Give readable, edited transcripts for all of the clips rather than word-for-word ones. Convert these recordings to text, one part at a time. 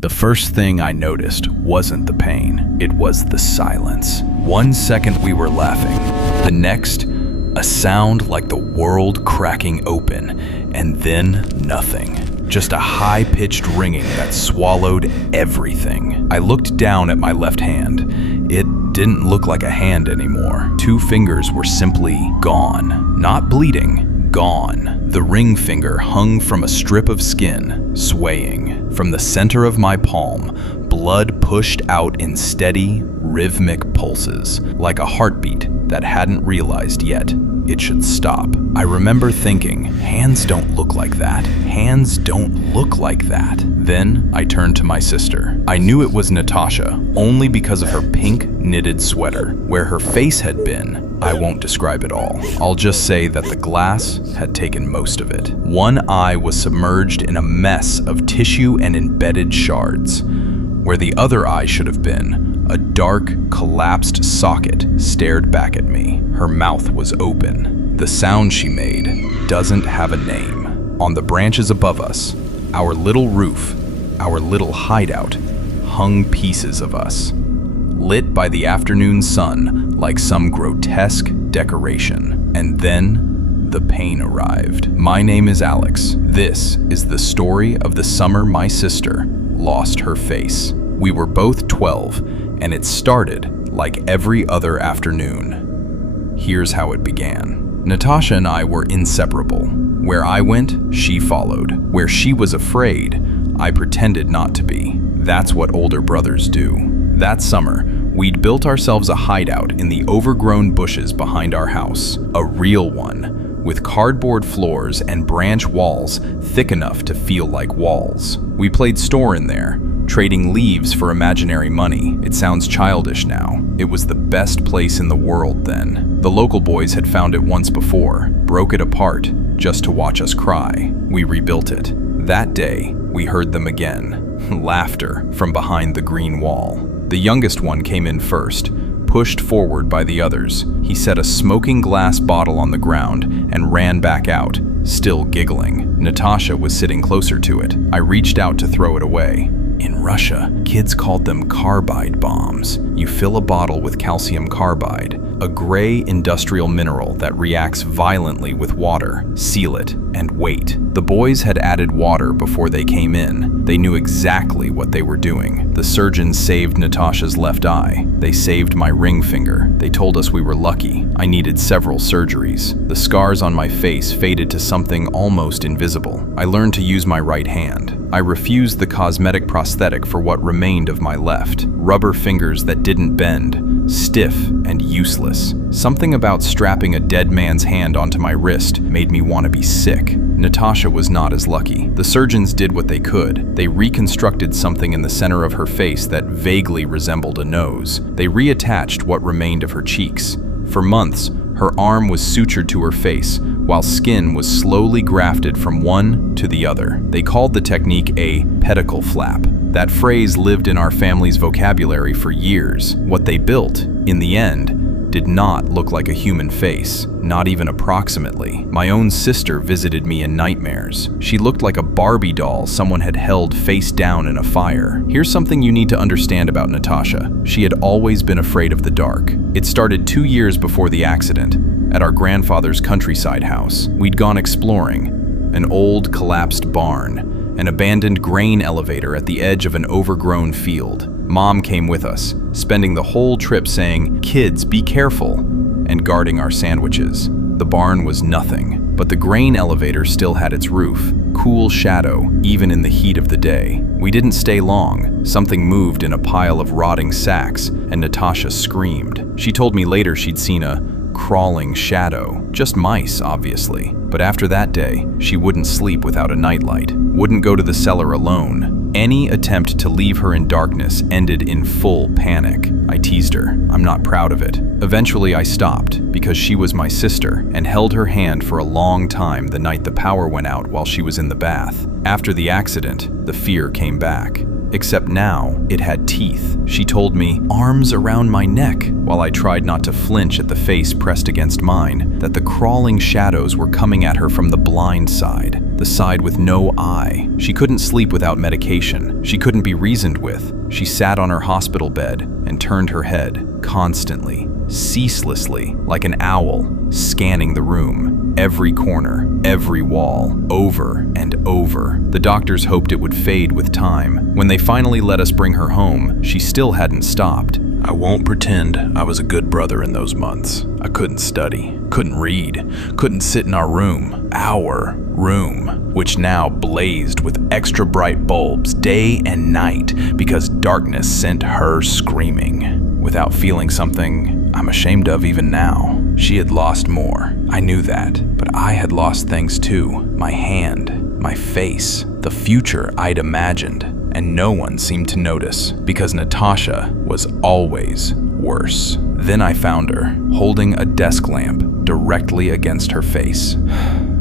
The first thing I noticed wasn't the pain, it was the silence. 1 second we were laughing, the next, a sound like the world cracking open, and then nothing. Just a high-pitched ringing that swallowed everything. I looked down at my left hand. It didn't look like a hand anymore. 2 fingers were simply gone. Not bleeding, gone. The ring finger hung from a strip of skin, swaying. From the center of my palm, blood pushed out in steady, rhythmic pulses, like a heartbeat that hadn't realized yet it should stop. I remember thinking, hands don't look like that. Hands don't look like that. Then I turned to my sister. I knew it was Natasha only because of her pink knitted sweater. Where her face had been, I won't describe it all. I'll just say that the glass had taken most of it. One eye was submerged in a mess of tissue and embedded shards. Where the other eye should have been, a dark, collapsed socket stared back at me. Her mouth was open. The sound she made doesn't have a name. On the branches above us, our little roof, our little hideout, hung pieces of us, lit by the afternoon sun like some grotesque decoration. And then the pain arrived. My name is Alex. This is the story of the summer my sister lost her face. We were both 12, and it started like every other afternoon. Here's how it began. Natasha and I were inseparable. Where I went, she followed. Where she was afraid, I pretended not to be. That's what older brothers do. That summer, we'd built ourselves a hideout in the overgrown bushes behind our house. A real one, with cardboard floors and branch walls thick enough to feel like walls. We played store in there, trading leaves for imaginary money. It sounds childish now. It was the best place in the world then. The local boys had found it once before, broke it apart, just to watch us cry. We rebuilt it. That day, we heard them again. Laughter from behind the green wall. The youngest one came in first, pushed forward by the others. He set a smoking glass bottle on the ground and ran back out, still giggling. Natasha was sitting closer to it. I reached out to throw it away. In Russia, kids called them carbide bombs. You fill a bottle with calcium carbide, a gray industrial mineral that reacts violently with water, seal it, and wait. The boys had added water before they came in. They knew exactly what they were doing. The surgeons saved Natasha's left eye. They saved my ring finger. They told us we were lucky. I needed several surgeries. The scars on my face faded to something almost invisible. I learned to use my right hand. I refused the cosmetic prosthetic for what remained of my left. Rubber fingers that didn't bend, stiff and useless. Something about strapping a dead man's hand onto my wrist made me want to be sick. Natasha was not as lucky. The surgeons did what they could. They reconstructed something in the center of her face that vaguely resembled a nose. They reattached what remained of her cheeks. For months, her arm was sutured to her face, while skin was slowly grafted from one to the other. They called the technique a pedicle flap. That phrase lived in our family's vocabulary for years. What they built, in the end, did not look like a human face, not even approximately. My own sister visited me in nightmares. She looked like a Barbie doll someone had held face down in a fire. Here's something you need to understand about Natasha. She had always been afraid of the dark. It started 2 years before the accident, at our grandfather's countryside house. We'd gone exploring. An old, collapsed barn, an abandoned grain elevator at the edge of an overgrown field. Mom came with us, spending the whole trip saying, "Kids, be careful," and guarding our sandwiches. The barn was nothing, but the grain elevator still had its roof, cool shadow, even in the heat of the day. We didn't stay long. Something moved in a pile of rotting sacks, and Natasha screamed. She told me later she'd seen a crawling shadow. Just mice, obviously. But after that day, she wouldn't sleep without a nightlight, wouldn't go to the cellar alone. Any attempt to leave her in darkness ended in full panic. I teased her. I'm not proud of it. Eventually I stopped, because she was my sister, and held her hand for a long time the night the power went out while she was in the bath. After the accident, the fear came back. Except now, it had teeth. She told me, "Arms around my neck," while I tried not to flinch at the face pressed against mine, that the crawling shadows were coming at her from the blind side. the side with no eye. She couldn't sleep without medication. She couldn't be reasoned with. She sat on her hospital bed and turned her head constantly, ceaselessly, like an owl, scanning the room, every corner, every wall, over and over. The doctors hoped it would fade with time. When they finally let us bring her home, she still hadn't stopped. I won't pretend I was a good brother in those months. I couldn't study, couldn't read, couldn't sit in our room, which now blazed with extra bright bulbs day and night because darkness sent her screaming. Without feeling something I'm ashamed of even now. She had lost more. I knew that, but I had lost things too. My hand, my face, the future I'd imagined. And no one seemed to notice because Natasha was always worse. Then I found her, holding a desk lamp directly against her face.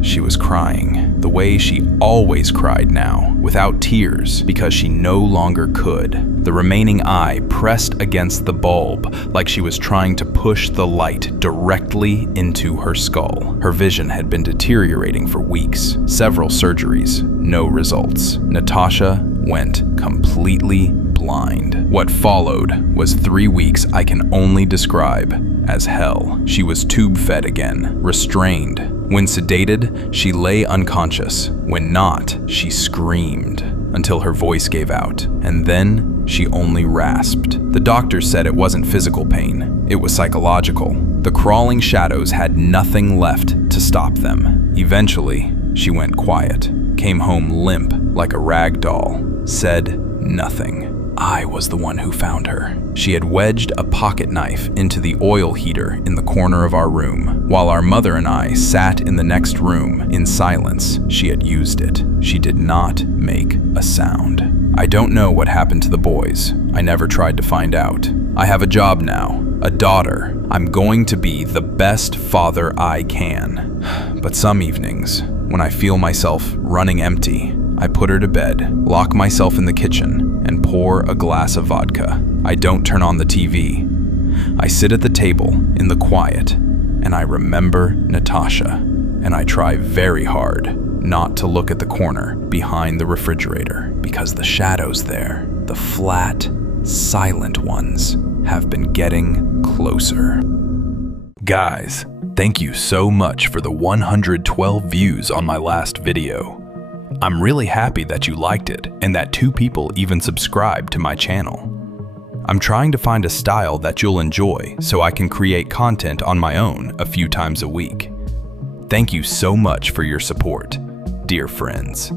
She was crying, the way she always cried now, without tears, because she no longer could. The remaining eye pressed against the bulb, like she was trying to push the light directly into her skull. Her vision had been deteriorating for weeks. Several surgeries, no results. Natasha went completely blind. What followed was 3 weeks I can only describe as hell. She was tube-fed again, restrained. When sedated, she lay unconscious. When not, she screamed until her voice gave out, and then she only rasped. The doctors said it wasn't physical pain, it was psychological. The crawling shadows had nothing left to stop them. Eventually, she went quiet, came home limp like a rag doll, said nothing. I was the one who found her. She had wedged a pocket knife into the oil heater in the corner of our room. While our mother and I sat in the next room in silence, she had used it. She did not make a sound. I don't know what happened to the boys. I never tried to find out. I have a job now, a daughter. I'm going to be the best father I can. But some evenings, when I feel myself running empty, I put her to bed, lock myself in the kitchen, and pour a glass of vodka. I don't turn on the TV. I sit at the table in the quiet, and I remember Natasha, and I try very hard not to look at the corner behind the refrigerator, because the shadows there, the flat, silent ones, have been getting closer. Guys, thank you so much for the 112 views on my last video. I'm really happy that you liked it and that 2 people even subscribed to my channel. I'm trying to find a style that you'll enjoy so I can create content on my own a few times a week. Thank you so much for your support, dear friends.